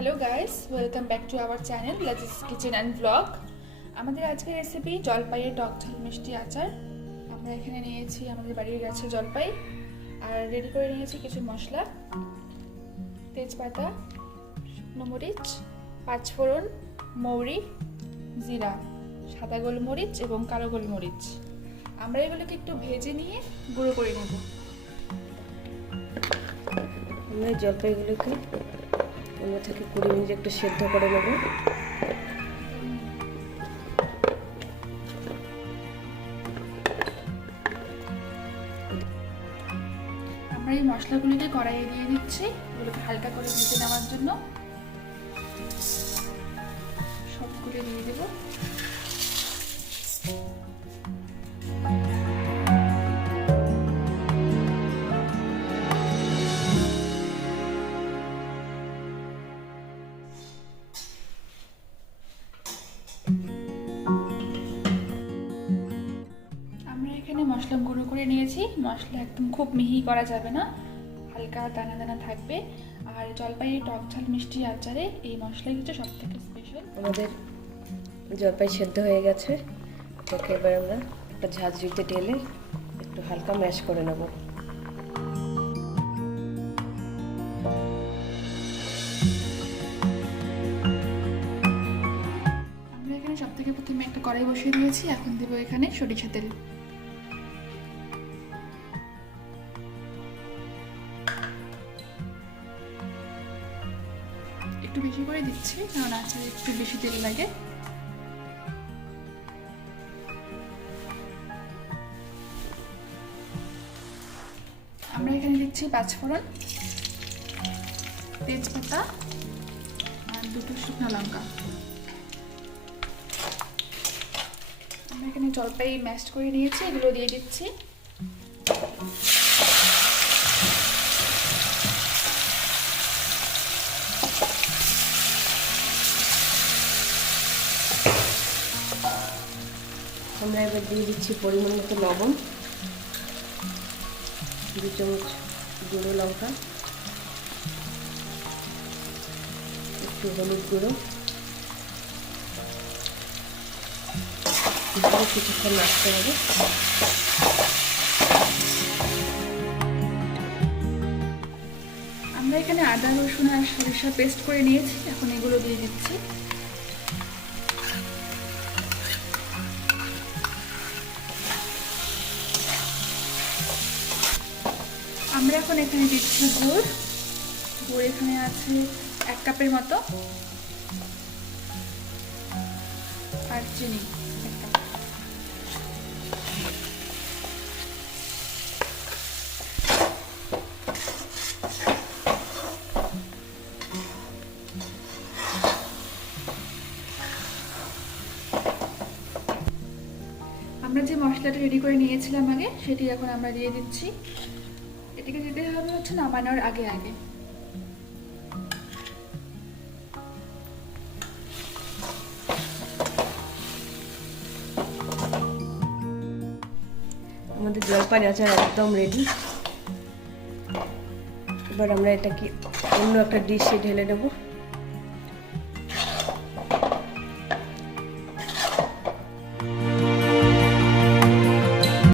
Hello guys, welcome back to our channel Lazy's kitchen and blog. আমাদের আজকের recipe জলপাইয়ের টক ঝাল মিষ্টি আচার। আমরা এখানে নিয়েছি আমাদের বাড়ির গাছের জলপাই, আর রেডি করে নিয়েছি কিছু মশলা: তেজপাতা, শুকনো মরিচ, পাঁচফোড়ন, মৌরি, জিরা, সাদা গোলমরিচ এবং কালো গোলমরিচ। আমরা এগুলোকে একটু ভেজে নিয়ে গুঁড়ো করে নেব। আমরা জলপাইগুলোকে 15 থেকে 20 মিনিট একটু সেদ্ধ করে নেব। আমরা এই মশলাগুলোকে কড়াইয়ে দিয়ে দিচ্ছি, এগুলোকে হালকা করে ভেজে নেওয়ার জন্য। সবগুলো দিয়ে দেব। এখানে মশলা গুঁড়ো করে নিয়েছি। মশলা একদম খুব মিহি করা যাবে না, হালকা দানা দানা থাকবে। আর জলপাইয়ের টক ঝাল মিষ্টি আচারে এই মশলাই হচ্ছে সব থেকে স্পেশাল। আমাদের জলপাই সেদ্ধ হয়ে গেছে, এটাকে এবার আমরা একটা ঝাঁঝরিতে ঢেলে একটু হালকা ম্যাশ করে নেব। আমরা এখানে সব থেকে প্রথমে একটা কড়াই বসিয়ে দিয়েছি। এখন দেবো এখানে সরিষা তেল। একটু বেশি করে দিচ্ছি কারণ আচারে একটু বেশি তেল লাগে। আমরা এখানে দিচ্ছি পাঁচফোড়ন, তেজপাতা আর দুটো শুকনো লঙ্কা। আমরা এখানে জলপাই ম্যাশ করে নিয়েছি, এগুলো দিয়ে দিচ্ছি। আমরা এবার দিয়ে দিচ্ছি পরিমাণ মতো লবণ, 2 চামচ গুঁড়ো লঙ্কা, একটু হলুদ গুঁড়ো, কিছুক্ষণ নাড়তে হবে। আমরা এখানে আদা রসুন আর সরিষা পেস্ট করে নিয়েছি, এখন এগুলো দিয়ে দিচ্ছি। আমরা এখন এখানে দিচ্ছি গুড়। গুড় এখানে আছে 1 কাপের মতো, আর চিনি 1 কাপ। আমরা যে মশলাটা রেডি করে নিয়েছিলাম আগে, সেটি এখন আমরা দিয়ে দিচ্ছি। এটাকে দিতে হবে হচ্ছে নামানোর আগে আগে। আমাদের জলপাই আচার একদম রেডি। এবার আমরা এটাকে অন্য একটা ডিশে ঢেলে নেব।